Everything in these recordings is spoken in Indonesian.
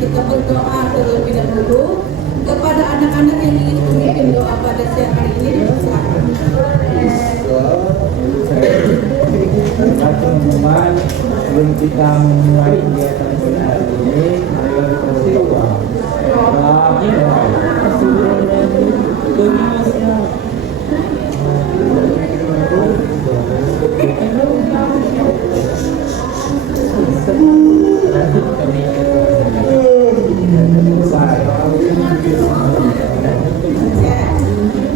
Kita berdoa terlebih dahulu kepada anak-anak yang ingin memimpin doa pada siang hari ini. Silakan. Teman-teman, sebelum kita memulai kegiatan pada hari ini, marilah kita berdoa.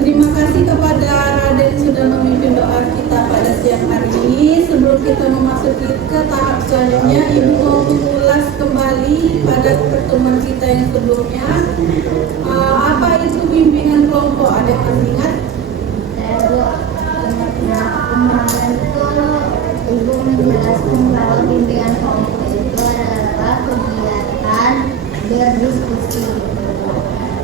Terima kasih kepada Raden sudah memimpin doa kita pada siang hari ini. Sebelum kita memasuki ke tahap selanjutnya, Ibu mau mengulas kembali pada pertemuan kita yang sebelumnya. Apa itu bimbingan kelompok? Ada yang masih ingat? Kemarin itu Ibu menjelaskan bahwa bimbingan kelompok itu adalah kegiatan berdiskusi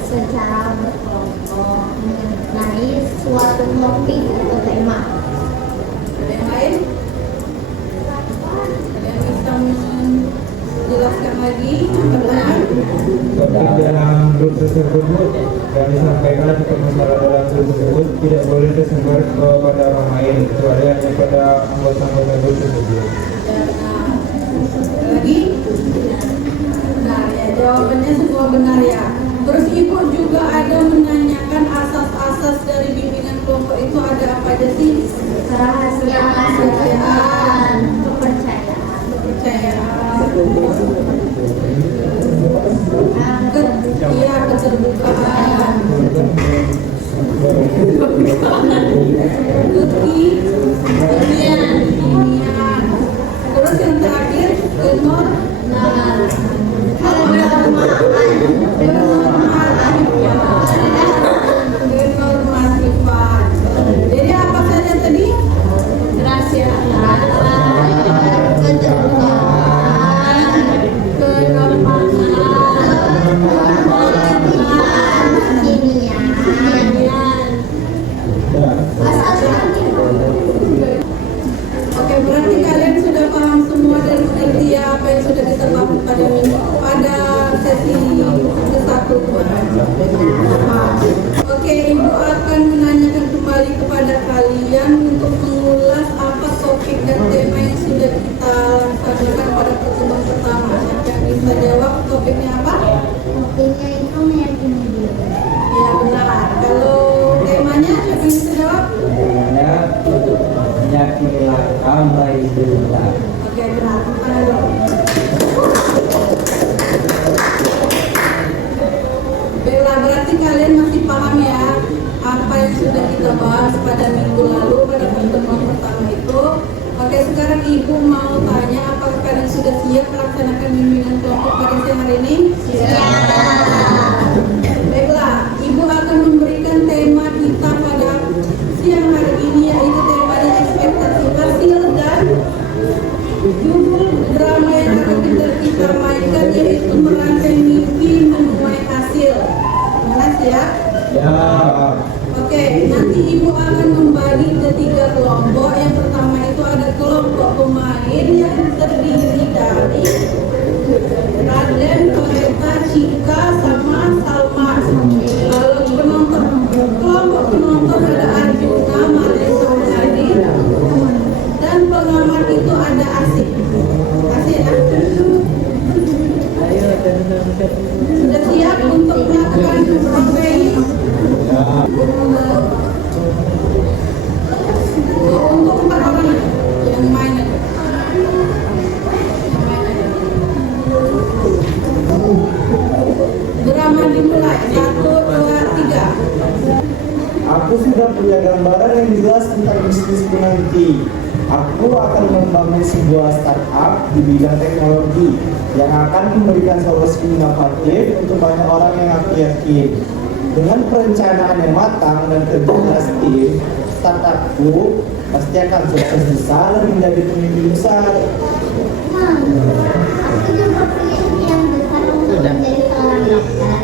secara berkelompok mengenai suatu topik atau tema. Ada yang lain? Ada yang bisa menjelaskan lagi? Dalam grup tersebut dan disampaikan ke masalah dalam grup tersebut tidak boleh tersebar kepada orang lain kecuali hanya pada anggota-anggota grup tersebut. Lagi? Benar ya, jawabannya semua benar ya. Terus Ibu juga ada menanyakan asas-asas dari bimbingan kelompok itu ada apa aja sih? Kerahasiaan, kepercayaan, keterbukaan, keinian. Terus yang terakhir kenormatifan. Jadi apa saja tadi? Kerahasiaan, Oke, berarti kalian sudah paham semua dan mengerti apa yang sudah kita lakukan pada sesi ke-1. Oke, Ibu akan menanyakan kembali kepada kalian untuk mengulas apa topik dan tema yang sudah kita laksanakan pada pertemuan pertama. Siapa yang bisa jawab topiknya apa? Topiknya itu meyakini diri. Ya benar. Kalau temanya siapa yang bisa jawab? Temanya yakinilah kamai berita. Oke, benar. Mana dong? Baiklah, berarti kalian masih paham ya apa yang sudah kita bahas pada minggu lalu pada pertemuan pertama itu. Oke, sekarang Ibu mau tanya apakah kalian sudah siap melaksanakan bimbingan kelompok pada siang hari ini? Siap. Baiklah, Ibu akan memberikan tema kita pada siang hari ini, yaitu temanya ekspektasi hasil dan judul drama yang akan kita mainkan yaitu merancang mimpi menuai hasil. Mana siap? Ya. Oke, nanti Ibu akan membagi ke 3 kelompok. Yang pertama itu ada kelompok pemain yang terdiri dari Raden, Toreta, Cika, Aku sudah punya gambaran yang jelas tentang bisnisku nanti. Aku akan membangun sebuah startup di bidang teknologi yang akan memberikan solusi inovatif untuk banyak orang yang aku yakin. Dengan perencanaan yang matang dan kerja keras tim, startupku pasti akan sukses besar dan menjadi pemimpin besar. Aku juga punya impian besar untuk menjadi seorang dokter.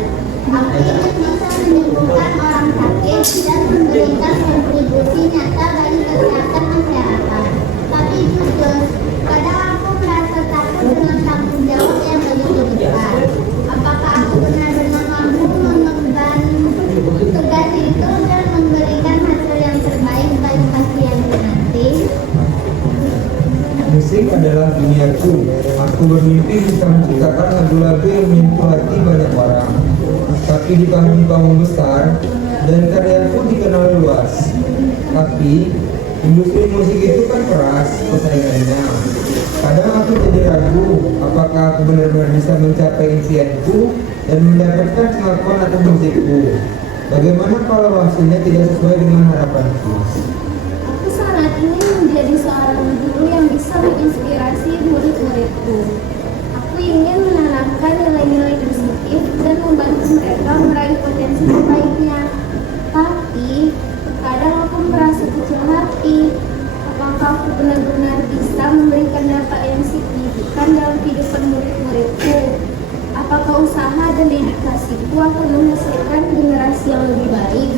Aku ingin bisa menyembuhkan orang sakit dan memberikan kontribusi nyata bagi kesehatan masyarakat. Tapi jujur, kadang aku merasa takut dengan tanggung jawab yang begitu besar. Apakah aku benar-benar mampu mengemban tugas itu dan memberikan hasil yang terbaik bagi pasien nanti? Musik adalah duniaku. Aku bermimpi bisa menciptakan lagu-lagu yang menyentuh hati banyak orang. Tapi di panggung-panggung besar dan karyaku dikenal luas. Tapi industri musik itu kan keras persaingannya. Kadang aku jadi ragu apakah aku benar-benar bisa mencapai impianku dan mendapatkan pengakuan atas musikku. Bagaimana kalau hasilnya tidak sesuai dengan harapanku? Aku sangat ingin menjadi seorang guru yang bisa menginspirasi murid-muridku. Aku ingin menanamkan nilai-nilai positif dan membantu mereka meraih potensi terbaiknya. Tapi, kadang aku merasa kecil hati. Apakah aku benar-benar bisa memberikan dampak yang signifikan dalam kehidupan murid-muridku? Apakah usaha dan dedikasiku akan menghasilkan generasi yang lebih baik?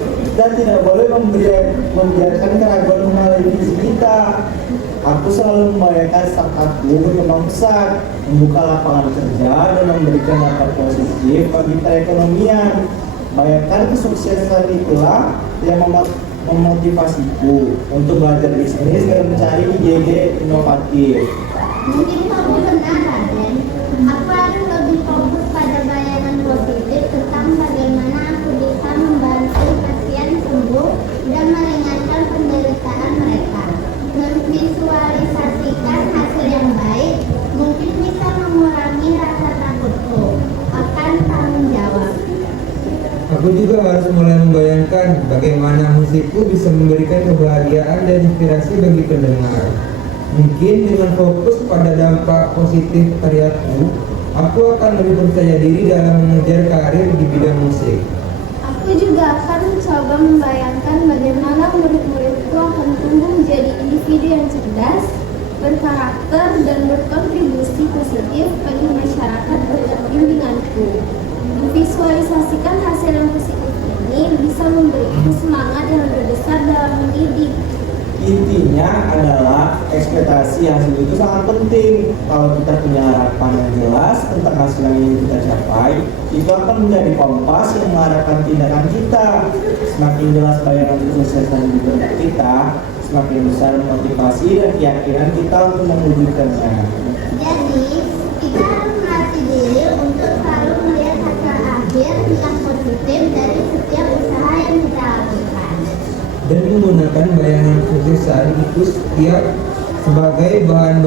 Kita tidak boleh membiarkan keraguan mengalami diri kita. Aku selalu membayangkan startupku berkembang pesat, membuka lapangan kerja dan memberikan dampak positif bagi perekonomian. Bayangkan kesuksesan itulah yang memotivasiku untuk belajar bisnis dan mencari ide-ide inovatif. Mungkin kamu benar, Raden. Aku harus lebih fokus pada bayangan positif tentang bagaimana aku bisa membantu pasien sembuh dan meringankan penderitaan mereka. Memvisualisasikan hasil yang baik mungkin bisa mengurangi rasa takutku akan tanggung jawab. Aku juga harus mulai membayangkan bagaimana musikku bisa memberikan kebahagiaan dan inspirasi bagi pendengar. Mungkin dengan fokus pada dampak positif karyaku, aku akan lebih percaya diri dalam mengejar karir di bidang musik. Aku juga akan mencoba membayangkan bagaimana murid-muridku akan tumbuh menjadi individu yang cerdas, berkarakter, dan berkontribusi positif bagi masyarakat berkat bimbinganku. Memvisualisasikan hasil yang positif ini bisa memberiku semangat yang lebih besar dalam mendidik. Intinya adalah ekspektasi hasil itu sangat penting. Kalau kita punya harapan yang jelas tentang hasil yang ingin kita capai, itu akan menjadi kompas yang mengarahkan tindakan kita. Semakin jelas bayangan kesuksesan di benak kita, semakin besar motivasi dan keyakinan kita untuk mewujudkannya. Jadi, kita harus melatih diri untuk selalu melihat hasil akhir yang positif dari setiap usaha yang kita lakukan. Dan menggunakan bayangan kesuksesan itu sebagai bahan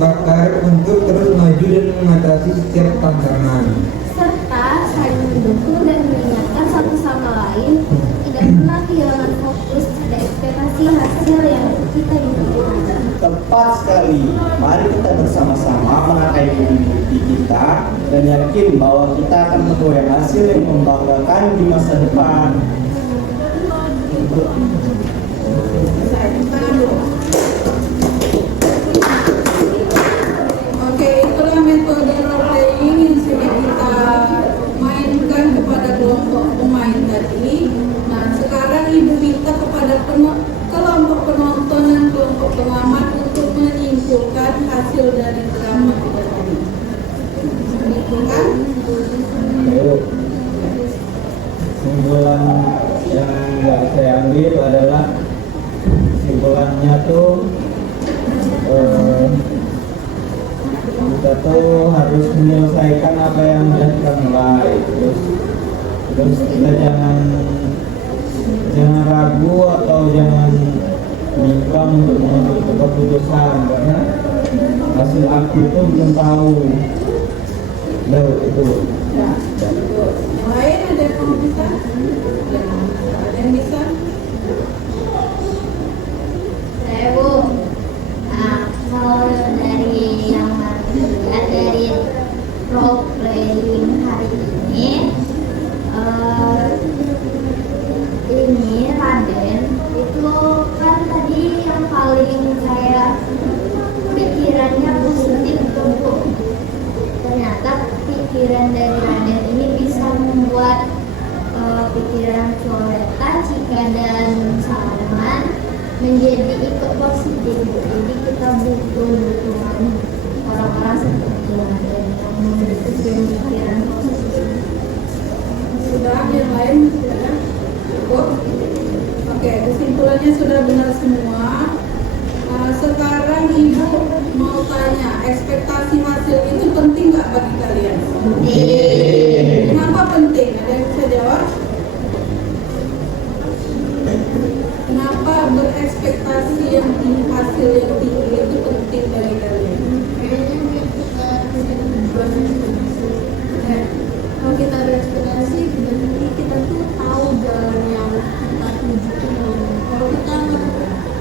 bakar untuk terus maju dan mengatasi setiap tantangan. Serta saling mendukung dan mengingatkan satu sama lain, tidak pernah kehilangan fokus pada ekspektasi hasil yang kita inginkan. Tepat sekali. Mari kita bersama-sama menangkai mimpi kita dan yakin bahwa kita akan menuai hasil yang membanggakan di masa depan. Oke, itulah metode role playing yang sudah kita mainkan kepada kelompok pemain tadi. Nah, sekarang Ibu minta kepada kelompok penonton dan kelompok pengamat untuk menyimpulkan hasil dari drama kita tadi. Menyimpulkan? Kesimpulan yang saya ambil adalah kesimpulannya tuh kita tuh harus menyelesaikan apa yang sudah kita mulai, terus kita jangan ragu atau jangan bimbang untuk mengambil keputusan karena hasil akhir itu belum tahu. Itu. Lain ada ada yang mau bisa? Ada yang bisa? Saya Bu, kalau dari yang lihat dari role playing hari ini Raden itu kan tadi yang paling kayak pikirannya positif tuh. Ternyata pikiran dari Raden ini bisa membuat pikiran Violeta, Cika dan Salman menjadi ikut positif. Jadi kita butuh dukungan orang-orang seperti Raden yang memiliki pikiran positif. Sudah, yang lain sudah cukup. Oke, kesimpulannya sudah benar semua. Sekarang Ibu mau tanya, ekspektasi hasil itu penting nggak bagi kalian? Kenapa penting? Ada yang bisa jawab? Kenapa berekspektasi yang tinggi, hasil yang tinggi itu penting bagi kalian? Kalau kita berekspektasi, berarti kita tuh tahu jalan yang kita tuju. Kalau kita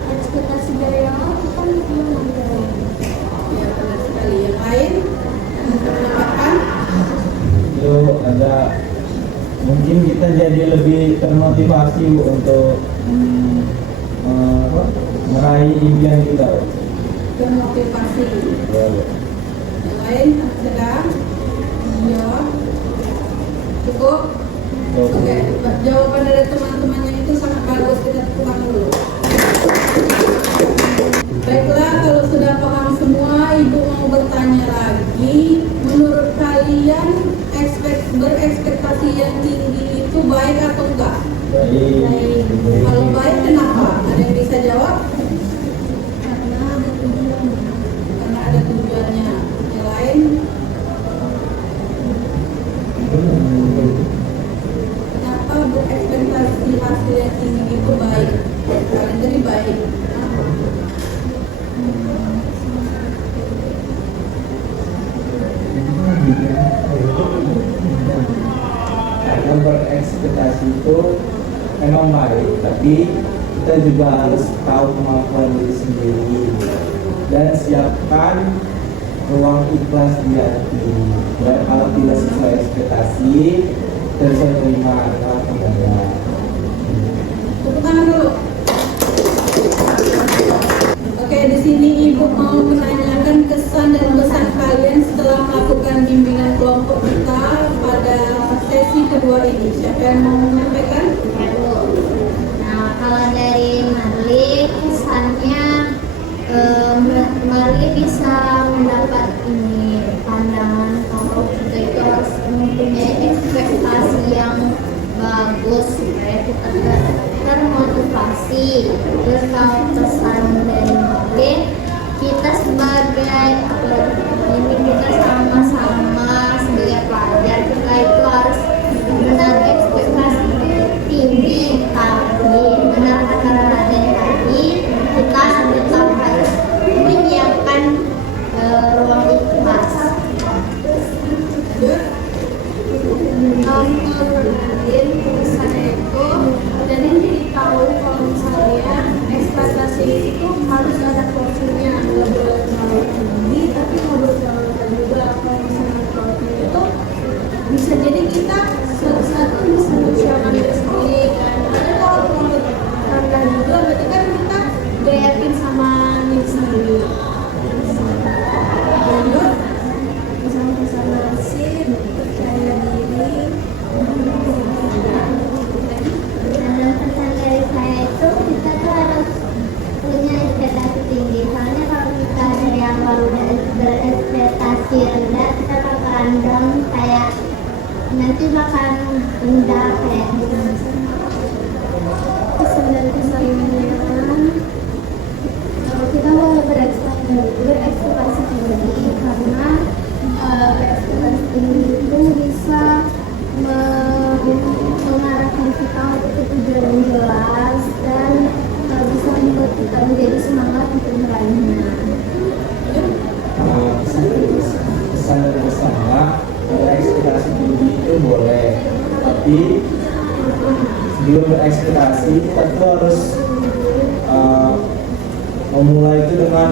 ekspektasi dari awal, kita belum mencapai. Ya, benar sekali. Yang lain? Menambahkan? Itu ada mungkin kita jadi lebih termotivasi Bu, untuk meraih impian kita. Termotivasi. Ya, Bu. Yang lain? Sedang? Jawab? Cukup? Oke, jawaban dari teman-temannya itu sangat bagus, kita tepuk tangan dulu. Baiklah, kalau sudah paham semua, Ibu mau bertanya lagi. Menurut kalian berekspektasi yang tinggi itu baik atau enggak? Baik. Kalau baik, kenapa? Ada yang bisa jawab? Karena ada tujuan. Karena ada tujuannya. Yang lain? Kenapa berekspektasi hasil yang tinggi itu baik? Kalian tadi baik. Karena berekspektasi itu memang baik, tapi kita juga harus tahu kemampuan diri sendiri dan siapkan ruang ikhlas di hati. Dan kalau tidak sesuai ekspektasi, kita bisa terima atau tidak. Tepuk tangan dulu. Oke, di sini Ibu mau menanyakan kesan dan pesan kalian setelah melakukan bimbingan kelompok kita pada sesi kedua ini. Siapa yang mau menyampaikan? Nah, kalau dari Marli, kesannya Marli bisa mendapat ini pandangan kalau kita itu harus mempunyai ekspektasi yang bagus supaya kita termotivasi. Terus kalau pesan dari Marli, kita sebagai ini kita sama-sama sebagai pelajar kita itu harus benar ekspektasi tinggi, tapi benar kata Raden tadi kita tetap harus menyiapkan ruang ikhlas. Kemudian pesannya itu dan jadi tahu kalau misalnya ekspektasi itu harus ada porsinya, nggak boleh terlalu tinggi tapi nggak boleh terlalu rendah juga. Kalau misalnya terlalu tinggi itu bisa jadi kita satu bisa mempersiapkan diri sendiri kan. Karena kalau terlalu rendah juga berarti kan kita gak yakin sama diri sendiri. Lanjut, pesan-pesan nasib, percaya diri. Dan pesan dari saya itu kita tuh harus punya ekspektasi tinggi. Soalnya kalau kita dari awal udah berekspektasi rendah, kita bakalan down, kayak nanti bakalan rendah kayak gitu. Pesan dari saya kita mau berekspektasi tinggi karena berekspektasi tinggi itu bisa mengarahkan kita untuk tujuan yang jelas dan bisa membuat kita menjadi semangat untuk meraihnya. Pesan dari saya, ekspektasi tinggi itu boleh, tapi berarti sebelum berekspektasi kita tuh harus memulai itu dengan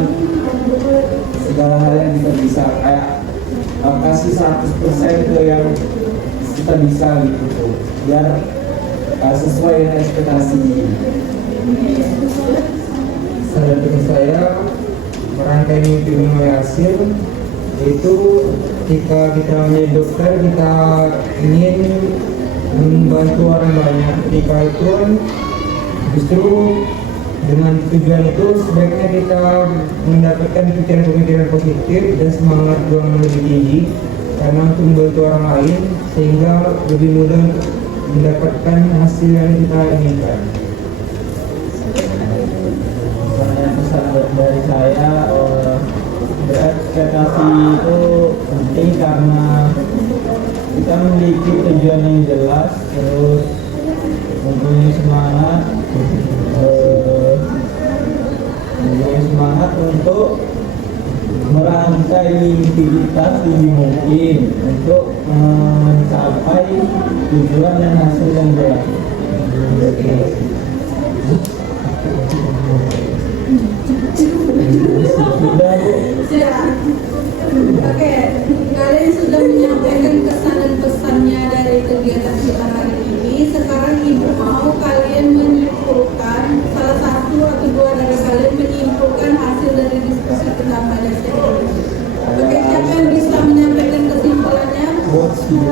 segala hal yang kita bisa, kayak kasih 100% ke yang kita bisa gitu tuh, biar sesuai dengan ekspektasi. Saran dari saya merangkai mimpi menuai hasil, yaitu ketika kita menjadi dokter kita ingin membantu orang banyak. Ketika itu kan justru dengan tujuan itu sebaiknya kita mendapatkan pikiran-pikiran positif dan semangat juang yang lebih tinggi karena untuk membantu orang lain sehingga lebih mudah untuk mendapatkan hasil yang kita inginkan. Pesan dari saya, berekspektasi itu penting karena kita memiliki tujuan yang jelas, terus mempunyai semangat untuk merangkai mimpi kita setinggi mungkin untuk mencapai tujuan dan hasil yang jelas. Sudah, Bu. Sudah. Oke, kalian sudah menyampaikan kesan dan pesannya dari kegiatan kita hari ini. Sekarang Ibu mau kalian menyimpulkan, salah satu atau dua dari kalian menyimpulkan hasil dari diskusi kita pada sesi ini. Oke, siapa yang bisa menyampaikan kesimpulannya? Hasil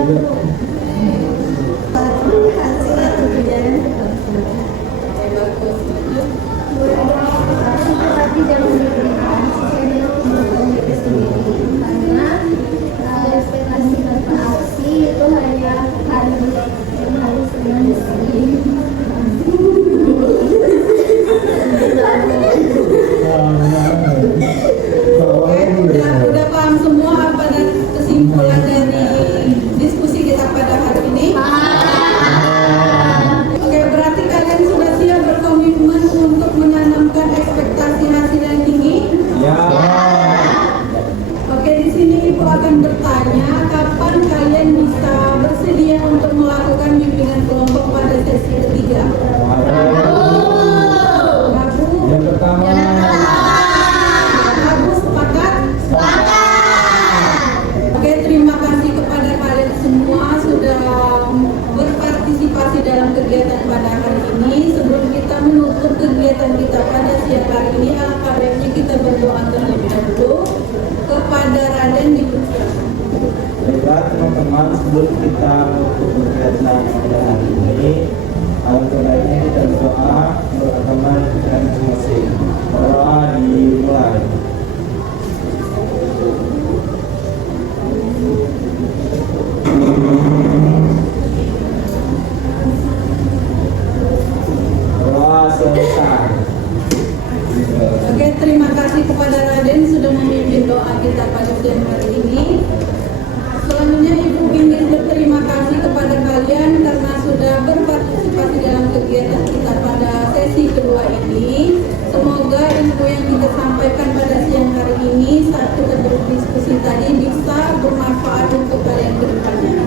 atau kejadian tapi jangan diberikan sesuai dengan kebutuhan diri sendiri karena ekspektasi tanpa aksi itu hanya harus dengan sendiri. Udah paham semua apa dan kesimpulan dari diskusi kita pada hari ini? Oke, berarti kalian sudah siap berkomitmen untuk menanamkan ekspektasi hasil yang tinggi? Ya. Oke, di sini Ibu akan bertanya, kapan kalian bisa bersedia untuk melakukan bimbingan kelompok pada sesi ketiga? Baru? Yang pertama. Baru sepakat? Oke, terima kasih kepada kalian semua sudah berpartisipasi dalam kegiatan pada hari ini. Sebelum kita menutup kegiatan kita pada siang hari ini, alangkah baiknya kita berdoa terlebih dahulu kepada Raden dipersilakan. Baiklah teman-teman, sebelum kita menutup kegiatan pada hari ini, alangkah baiknya kita berdoa untuk agama kita masing-masing. Berdoa dimulai. Doa selesai. Oke, terima kasih kepada Raden sudah memimpin doa kita pada siang hari ini. Selanjutnya Ibu ingin berterima kasih kepada kalian karena sudah berpartisipasi dalam kegiatan kita pada sesi kedua ini. Semoga info yang kita sampaikan pada siang hari ini saat kita berdiskusi tadi bisa bermanfaat untuk kalian ke depannya.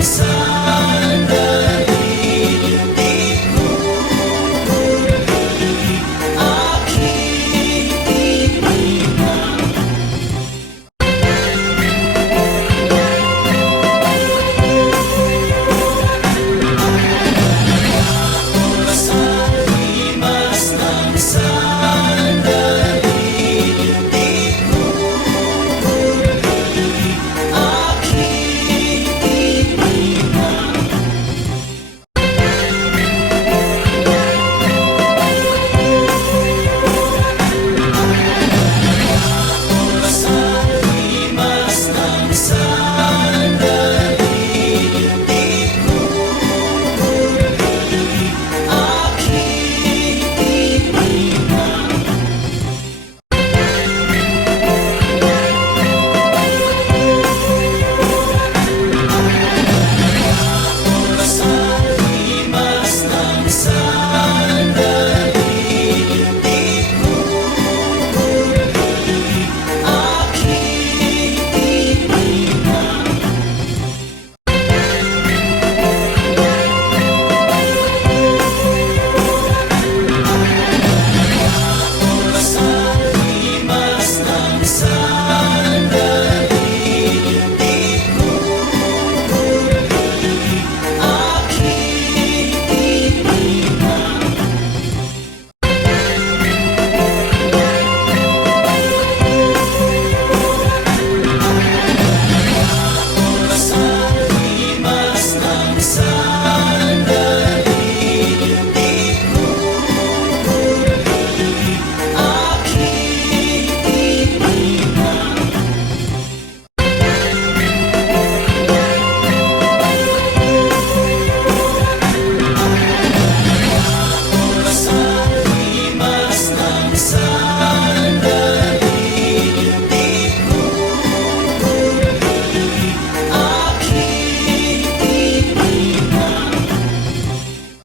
Sa